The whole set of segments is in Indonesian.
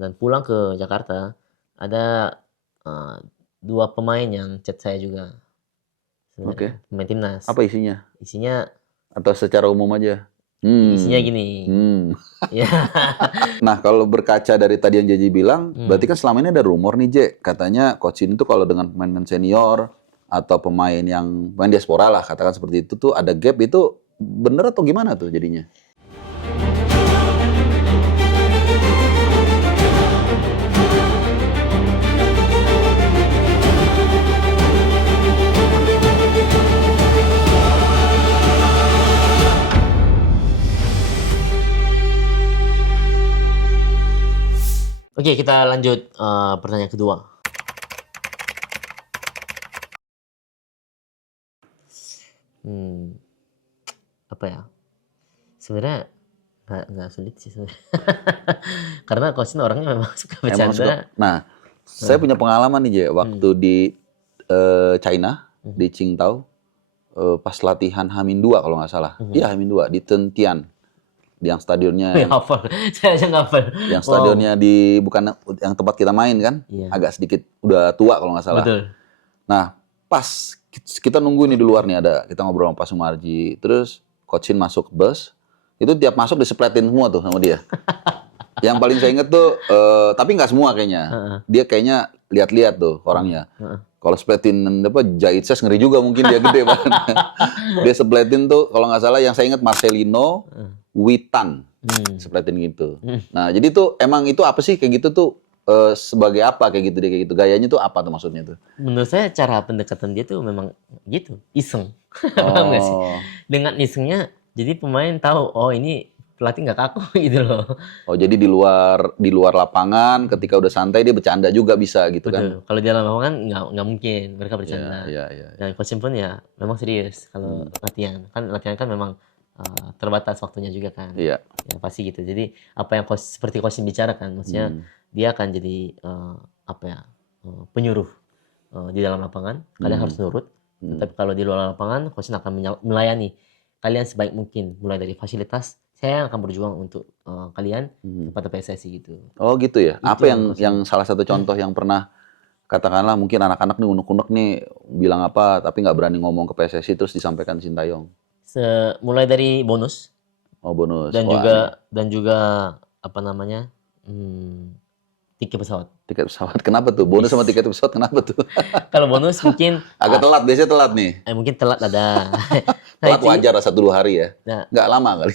dan pulang ke Jakarta ada 2 pemain yang chat saya juga sebenarnya, pemain timnas. Apa isinya? Isinya Atau secara umum aja? isinya gini. Ya. Nah, kalau berkaca dari tadi yang Jeji bilang, berarti kan selama ini ada rumor nih, Je. Katanya Coach Shin itu kalau dengan pemain-pemain senior atau pemain yang main diaspora lah, katakan seperti itu tuh ada gap, itu bener atau gimana tuh jadinya? Oke, kita lanjut pertanyaan kedua. Apa ya? Sebenarnya nggak sulit sih sebenarnya. Karena Coach Shin orangnya memang suka bercanda. Nah, saya punya pengalaman nih, Je. Waktu di China, di Qingdao, pas latihan H-2 kalau nggak salah. Iya, H-2 di Tentian. Yang stadionnya Hafal. Saya aja nggak hafal. yang stadionnya di bukan yang tempat kita main kan, agak sedikit udah tua kalau nggak salah. Betul. Nah, pas kita nunggu nih di luar nih, ada kita ngobrol sama Pak Sumarji, terus Coach Shin masuk bus, itu tiap masuk disepletin semua tuh sama dia. Yang paling saya inget tuh, tapi nggak semua kayaknya, dia kayaknya lihat-lihat tuh orangnya. Kalau sepletin jahit ses ngeri juga, mungkin dia gede banget. Dia sepletin tuh kalau nggak salah yang saya ingat Marcelino, Witan, sepletin gitu. Nah, jadi tuh emang itu apa sih kayak gitu tuh, sebagai apa kayak gitu, dia kayak gitu, gayanya tuh apa tuh maksudnya tuh? Menurut saya cara pendekatan dia tuh memang gitu, iseng. Paham nggak sih? Dengan isengnya, jadi pemain tahu, oh ini pelatih nggak kaku gitu loh. Oh, jadi di luar lapangan ketika udah santai dia bercanda juga bisa gitu. Betul. Kan? Kalau di dalam lapangan nggak mungkin mereka bercanda. Ya. Dan Coach Shin pun ya memang serius kalau latihan. Kan latihan kan memang terbatas waktunya juga kan. Iya. Ya pasti gitu. Jadi apa yang seperti Coach Shin bicarakan, maksudnya dia akan jadi penyuruh di dalam lapangan. Kalian harus nurut. Tapi kalau di luar lapangan, Coach Shin akan melayani kalian sebaik mungkin, mulai dari fasilitas. Saya akan berjuang untuk kalian kepada PSSI gitu. Oh gitu ya. Itu apa yang salah satu contoh yang pernah, katakanlah mungkin anak-anak nih unek-unek nih bilang apa tapi nggak berani ngomong ke PSSI terus disampaikan Sintayong? Mulai dari bonus. Oh bonus. Dan juga apa namanya, tiket pesawat. Tiket pesawat kenapa tuh? Bonus sama tiket pesawat kenapa tuh? Kalau bonus mungkin agak telat, biasanya telat nih. Mungkin telat ada. Telat wajar 1-2 hari ya. Nggak lama kali.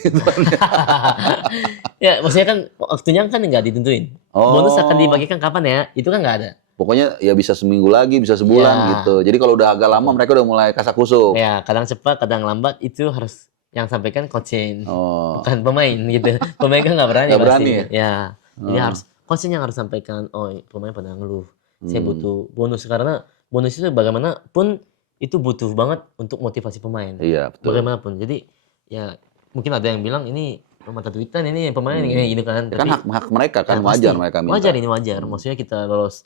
Ya maksudnya kan waktunya kan nggak ditentuin. Bonus akan dibagikan kapan ya? Itu kan nggak ada. Pokoknya ya bisa seminggu lagi, bisa sebulan gitu. Jadi kalau udah agak lama mereka udah mulai kasak-kusuk. Ya, kadang cepat, kadang lambat, itu harus yang sampaikan Coach Shin. Bukan pemain gitu. Pemain kan nggak berani. Nggak berani ya? Jadi harus Coach Shin yang harus sampaikan, oh pemain pada ngeluh. Saya butuh bonus, karena bonus itu bagaimanapun itu butuh banget untuk motivasi pemain. Iya, betul. Bagaimanapun. Jadi ya mungkin ada yang bilang ini mata duitan ini pemain kayak gitu kan. Tapi kan hak mereka kan, wajar mereka minta. Wajar. Maksudnya kita lolos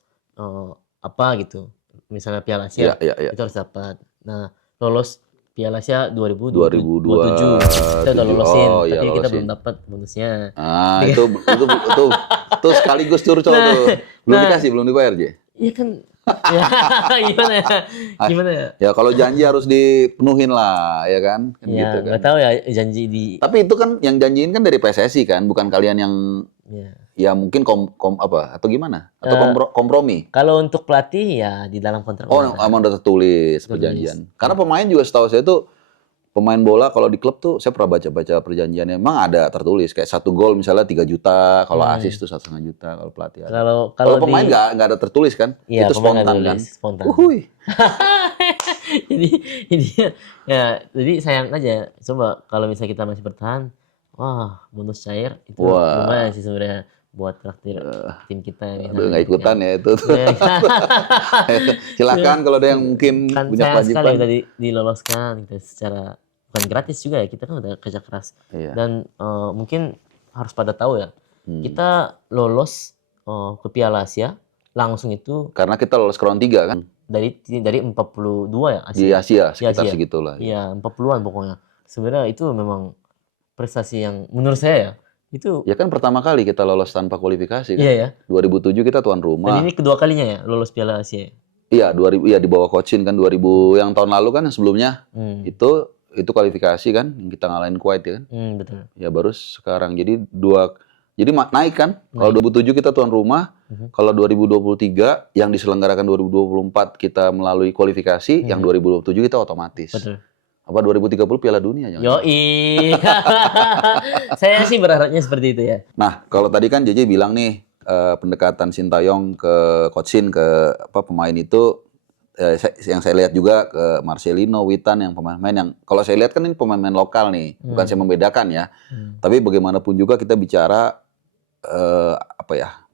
gitu. Misalnya Piala Asia itu harus dapat. Nah, lolos Piala Asia 2027 kita udah lolosin, tapi kita belum dapat bonusnya. Itu sekaligus curcol tuh. Belum dikasih, belum dibayar, Je? Iya kan. Ya, gimana ya? Ya kalau janji harus dipenuhin lah, ya kan? Ya, gitu kan. Nggak tahu ya janji di. Tapi itu kan yang janjiin kan dari PSSI kan, bukan kalian yang. Ya mungkin atau gimana? Atau kompromi? Kalau untuk pelatih ya di dalam kontrak. Oh, emang udah tertulis perjanjian. Karena pemain juga setahu saya tuh, pemain bola kalau di klub tuh saya pernah baca perjanjiannya, emang ada tertulis kayak 1 gol misalnya 3 juta, kalau assist tuh 1,5 juta kalau pelatih. Kalau pemain nggak ada tertulis kan? Iya, itu spontan kan? Spontan. jadi sayang aja. Coba kalau misalnya kita masih bertahan, wah bonus cair itu lumayan sih sebenarnya buat traktir tim kita. Aduh, nggak ikutan ya itu. Silakan kalau ada yang mungkin kan punya kewajiban. Sekali tadi diloloskan gitu, secara bukan gratis juga ya, kita kan udah kerja keras. Dan mungkin harus pada tahu ya, kita lolos ke Piala Asia langsung itu karena kita lolos ke round 3 kan, dari 42 ya Asia. Di Asia sekitar segitulah. Iya, 40-an pokoknya. Sebenarnya itu memang prestasi yang menurut saya ya, Itu Ya kan pertama kali kita lolos tanpa kualifikasi kan. iya ya. 2007 kita tuan Dan rumah. ini kedua kalinya ya lolos Piala Asia. Iya, 2000 iya di bawah Coachin kan 2000 yang tahun lalu kan yang sebelumnya. Itu kualifikasi kan yang kita ngalahin Kuwait ya kan. Betul. Ya baru sekarang jadi naik kan. Kalau 2007 kita tuan rumah, kalau 2023 yang diselenggarakan 2024 kita melalui kualifikasi, yang 2027 kita otomatis. Betul. Apa 2030 Piala Dunia jangan. Yoi. Saya sih berharapnya seperti itu ya. Nah, kalau tadi kan JJ bilang nih pendekatan Sintayong ke Coachin ke pemain itu yang saya lihat juga ke Marcelino, Witan yang pemain-pemain yang kalau saya lihat kan ini pemain-pemain lokal nih, bukan saya membedakan ya. Tapi bagaimanapun juga kita bicara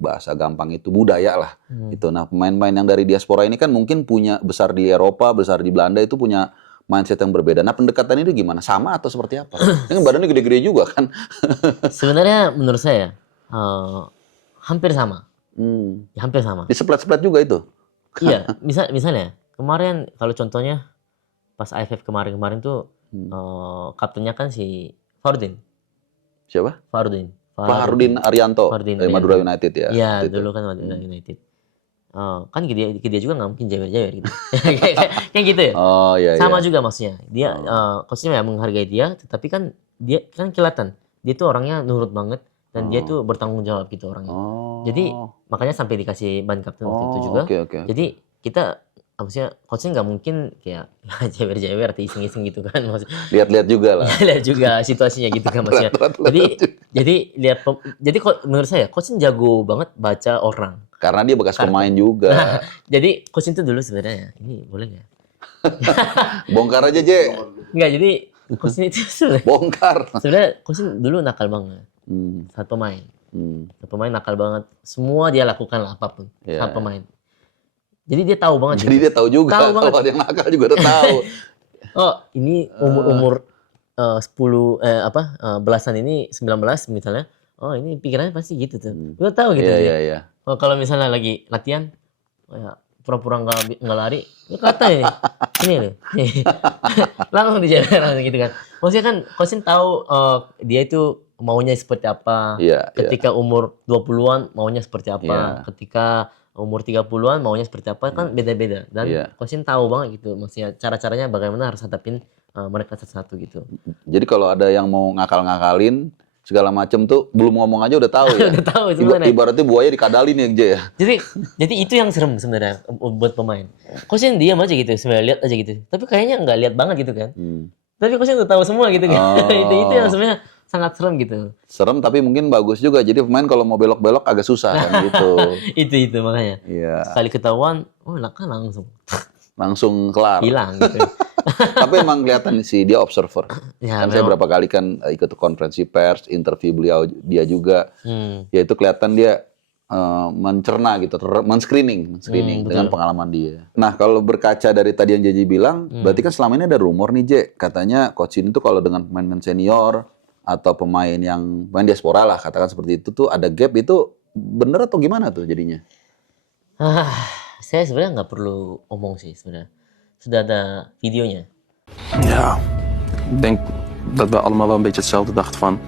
bahasa gampang itu budaya lah. Itu. Nah, pemain-pemain yang dari diaspora ini kan mungkin punya besar di Eropa, besar di Belanda itu punya mindset yang berbeda. Nah, pendekatan itu gimana? Sama atau seperti apa? Ini badannya gede-gede juga kan. Sebenarnya menurut saya hampir sama. Ya, hampir sama. Di seplet-seplet juga itu. Iya, misalnya kemarin kalau contohnya pas AFF kemarin tuh kaptennya kan si Fardin. Siapa? Fardin Arianto dari Madura United ya. Iya, dulu kan Madura United. Kan dia juga nggak mungkin jewer-jewer gitu. Kayak gitu ya. Oh iya. Sama juga maksudnya. Dia coachnya menghargai dia, tetapi kan dia kan kelihatan dia tuh orangnya nurut banget dan dia tuh bertanggung jawab gitu orangnya. Jadi makanya sampai dikasih ban kapten waktu itu juga. Okay. Jadi kita maksudnya coachnya nggak mungkin kayak jewer-jewer atau iseng-iseng gitu kan maksudnya. Lihat-lihat juga lah. Lihat juga situasinya gitu kan maksudnya. Jadi menurut saya coachnya jago banget baca orang. Karena dia bekas pemain juga. Nah, jadi coach itu dulu sebenarnya, ini boleh nggak? Bongkar aja, Je. Enggak, jadi coach itu sebenarnya. Bongkar. Sebenarnya coach dulu nakal banget. Saat pemain. Saat pemain nakal banget. Semua dia lakukan lah apapun. Saat pemain. Jadi dia tahu banget. Jadi dia tahu juga. Tahu banget. Kalau dia nakal juga udah tahu. Oh, ini umur 10 belasan ini 19 misalnya. Oh, ini pikirannya pasti gitu tuh. Udah tahu gitu. Iya. Oh, kalau misalnya lagi latihan, pura-pura nggak lari, ya kata ya, ini loh, langsung dijalan langsung gitu kan. Maksudnya kan, coach tahu dia itu maunya seperti apa. Ketika umur 20-an maunya seperti apa. Ketika umur 30-an maunya seperti apa kan beda-beda. Dan coach tahu banget gitu, maksudnya cara-caranya bagaimana harus hadapin mereka satu-satu gitu. Jadi kalau ada yang mau ngakal-ngakalin segala macam tuh belum ngomong aja udah tahu ya. Udah tahu sebenarnya. Ibaratnya buaya dikadalin ya, Je ya. Jadi itu yang serem sebenarnya buat pemain. Coachnya diam aja gitu, sebenarnya lihat aja gitu. Tapi kayaknya nggak lihat banget gitu kan. Tapi coachnya udah tahu semua gitu kan. itu yang sebenarnya sangat serem gitu. Serem tapi mungkin bagus juga. Jadi pemain kalau mau belok-belok agak susah kan gitu. itu makanya. Iya. Sekali ketahuan, kan langsung kelar. Hilang gitu. Tapi emang kelihatan sih dia observer. Ya, kan saya berapa kali kan ikut konferensi pers, interview dia juga. Ya itu kelihatan dia mencerna gitu, men-screening dengan pengalaman dia. Nah, kalau berkaca dari tadi yang JJ bilang, berarti kan selama ini ada rumor nih, Je, katanya coachin itu kalau dengan pemain senior atau pemain yang main diaspora lah, katakan seperti itu tuh ada gap, itu bener atau gimana tuh jadinya? Saya sebenarnya nggak perlu omong sih sebenarnya. Sudah ada videonya. Ja, ik denk dat we allemaal wel een beetje hetzelfde dachten van,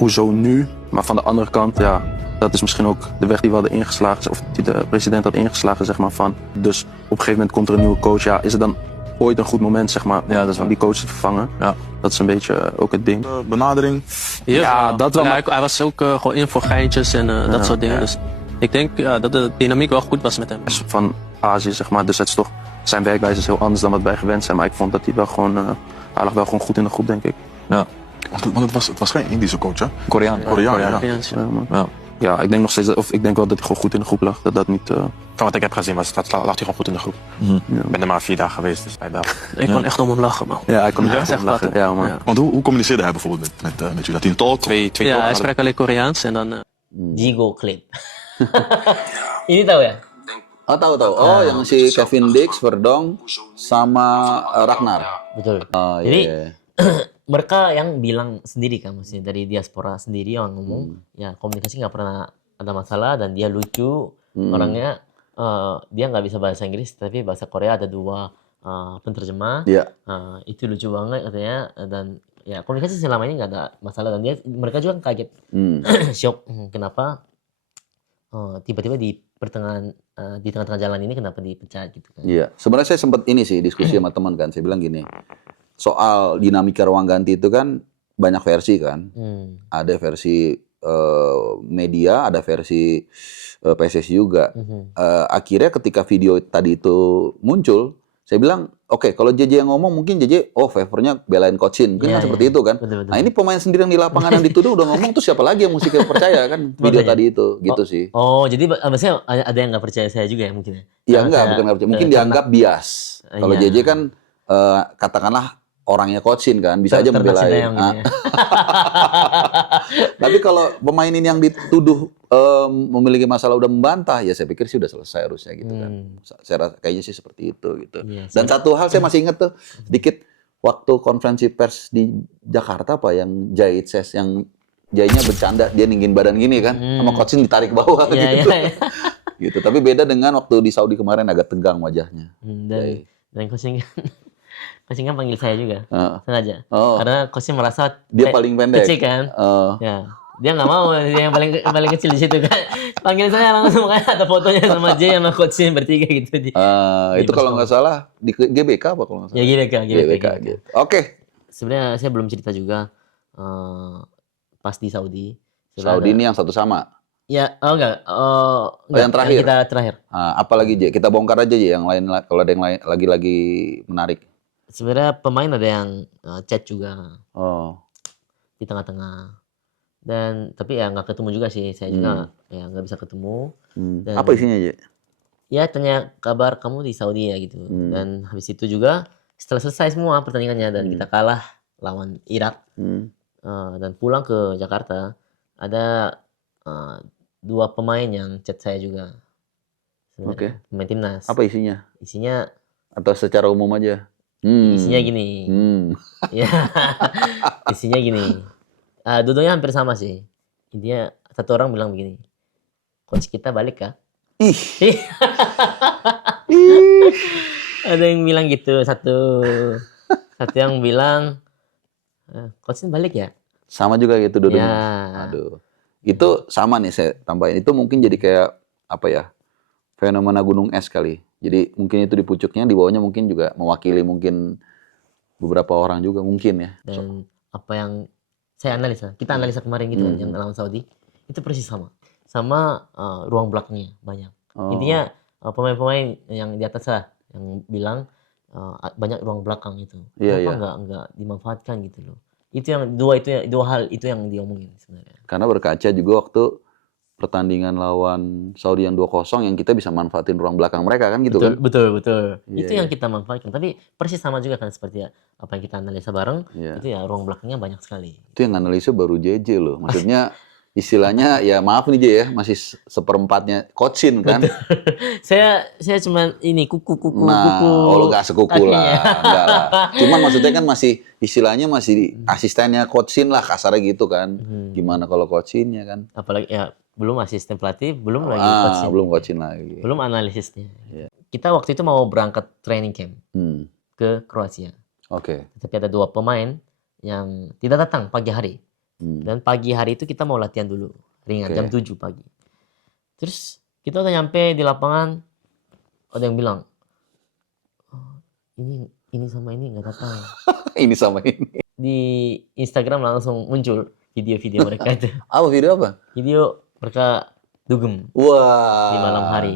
hoezo nu? Maar van de andere kant, ja, dat is misschien ook de weg die we hadden ingeslagen, of die de president had ingeslagen, zeg maar, van. Dus op een gegeven moment komt er een nieuwe coach, ja, is het dan ooit een goed moment, zeg maar, om die coach te vervangen? Ja. Dat is een beetje ook het ding. Benadering? Ja, dat wel. Hij was ook gewoon in voor geintjes en dat soort dingen. Dus ik denk dat de dynamiek wel goed was met hem. Van Azië, zeg maar, dus het is toch, zijn werkwijze is heel anders dan wat wij gewend zijn, maar ik vond dat hij wel gewoon, hij lag wel gewoon goed in de groep, denk ik. Ja. Want het was geen Indische coach, hè? Koreaan, ja. Ja, ik denk nog steeds, of ik denk wel dat hij gewoon goed in de groep lag, dat niet... Van wat ik heb gezien lag hij gewoon goed in de groep. Ik ben er maar 4 dagen geweest, dus hij wel. Ik kon echt om hem lachen, man. Ja, hij kon echt om hem lachen. Ja, man. Ja. Want hoe communiceerde hij bijvoorbeeld met jullie? Dat hij een tolk? Twee ja, hij spreekt alleen Koreaans en dan... Jigo Clip. Ini tahu ya? Oh, tahu. Oh, yang si Kevin Dix, Verdong, sama Ragnar. Betul. Oh, jadi iya. mereka yang bilang sendiri kan, maksudnya dari diaspora sendiri yang ngomong, ya komunikasi nggak pernah ada masalah dan dia lucu orangnya. Dia nggak bisa bahasa Inggris tapi bahasa Korea ada 2 penterjemah. Iya. Itu lucu banget katanya dan ya komunikasi selama ini nggak ada masalah dan mereka juga kaget, shock kenapa tiba-tiba di tengah-tengah jalan ini kenapa dipecat gitu kan. Iya, sebenarnya saya sempat ini sih diskusi sama teman kan, saya bilang gini, soal dinamika ruang ganti itu kan banyak versi kan, ada versi media, ada versi PSSI juga. Akhirnya ketika video tadi itu muncul, saya bilang, oke, kalau JJ yang ngomong mungkin JJ, favornya belain Coach Shin, mungkin kan seperti itu kan. Betul. Nah ini pemain sendiri yang di lapangan yang dituduh udah ngomong, tuh siapa lagi yang mesti kita percaya kan video tadi itu, gitu sih. Oh, jadi maksudnya ada yang nggak percaya saya juga ya mungkin ya? Iya enggak, bukan nggak percaya, mungkin dianggap bias. Kalau Iya. JJ kan katakanlah orangnya Coach Shin kan, bisa aja membelain. Tercintayang gitu ya. Tapi kalau pemain ini yang dituduh memiliki masalah udah membantah, ya saya pikir sih udah selesai harusnya gitu kan. Saya rasa kayaknya sih seperti itu gitu. Iya, Dan satu hal saya masih ingat tuh sedikit waktu konferensi pers di Jakarta apa yang Jai Ses yang Jainya bercanda dia ninggin badan gini kan, sama Coach Shin ditarik bawah Iya, gitu. iya. Gitu. Tapi beda dengan waktu di Saudi kemarin agak tegang wajahnya. Dan Coach Shin kan panggil saya juga sengaja Oh. karena Coach Shin merasa Dia paling pendek. kecil kan. Ya, dia nggak mau dia yang paling kecil di situ kan. Panggil saya langsung kan ada fotonya sama Jay sama Coach Shin bertiga gitu di Itu kalau nggak salah di GBK apa kalau nggak salah? ya GBK. gitu. Oke. Sebenarnya saya belum cerita juga pas di Saudi. Saudi ini yang satu sama. Ya, enggak. yang terakhir? Kita terakhir. Apalagi J? Kita bongkar aja J yang lain kalau ada yang lain lagi menarik. Sebenarnya pemain ada yang chat juga Oh. di tengah-tengah. Dan tapi ya nggak ketemu juga sih. Saya juga ya nggak bisa ketemu. Dan, Apa isinya J? ya tanya kabar kamu di Saudi ya gitu. Dan habis itu juga setelah selesai semua pertandingannya dan kita kalah lawan Irak dan pulang ke Jakarta ada 2 pemain yang chat saya juga. Oke. Pemain timnas. Apa isinya? Isinya Atau secara umum aja? isinya gini. Ya. Isinya gini. Dua-duanya hampir sama sih. Intinya satu orang bilang begini. Coach kita balik kah? Ih. Ada yang bilang gitu, satu yang bilang Coach balik ya? Sama juga gitu dua-duanya. Ya. Aduh. Itu sama nih saya tambahin. Itu mungkin jadi kayak apa ya? Fenomena gunung es kali. Jadi mungkin itu di pucuknya, di bawahnya mungkin juga mewakili mungkin beberapa orang juga mungkin ya. Dan apa yang saya analisa, kita analisa kemarin gitu kan, yang lawan Saudi, itu persis sama. Sama ruang belakangnya banyak. Intinya pemain-pemain yang di atas lah, yang bilang banyak ruang belakang itu. Kenapa nggak dimanfaatkan gitu loh. Itu yang dua hal itu yang diomongin sebenarnya. Karena berkaca juga waktu pertandingan lawan Saudi yang 2-0 yang kita bisa manfaatin ruang belakang mereka kan gitu kan. Betul. Iya, Itu yang kita manfaatkan. Tapi persis sama juga kan seperti apa yang kita analisa bareng. Itu ya ruang belakangnya banyak sekali. Itu yang analisa baru JJ loh. Maksudnya istilahnya ya maaf nih J ya, masih seperempatnya Coach Shin kan. saya cuma ini kuku. Lo gak sekuku lah. Enggak lah. Cuman maksudnya kan masih istilahnya masih asistennya Coach Shin lah kasarnya gitu kan. Gimana kalau Coach Shin-nya kan? Apalagi ya belum asisten pelatih, belum lagi Coach Shin. Belum Coach Shin lagi. Belum analisisnya. Kita waktu itu mau berangkat training camp ke Kroasia. Oke. Tapi ada 2 pemain yang tidak datang pagi hari. Dan pagi hari itu kita mau latihan dulu. Ringan, jam 7 pagi. Terus kita udah nyampe di lapangan, ada yang bilang, ini sama ini nggak datang. Ini sama ini. Di Instagram langsung muncul video-video mereka itu. Apa video apa? Video mereka dugem Wah. di malam hari.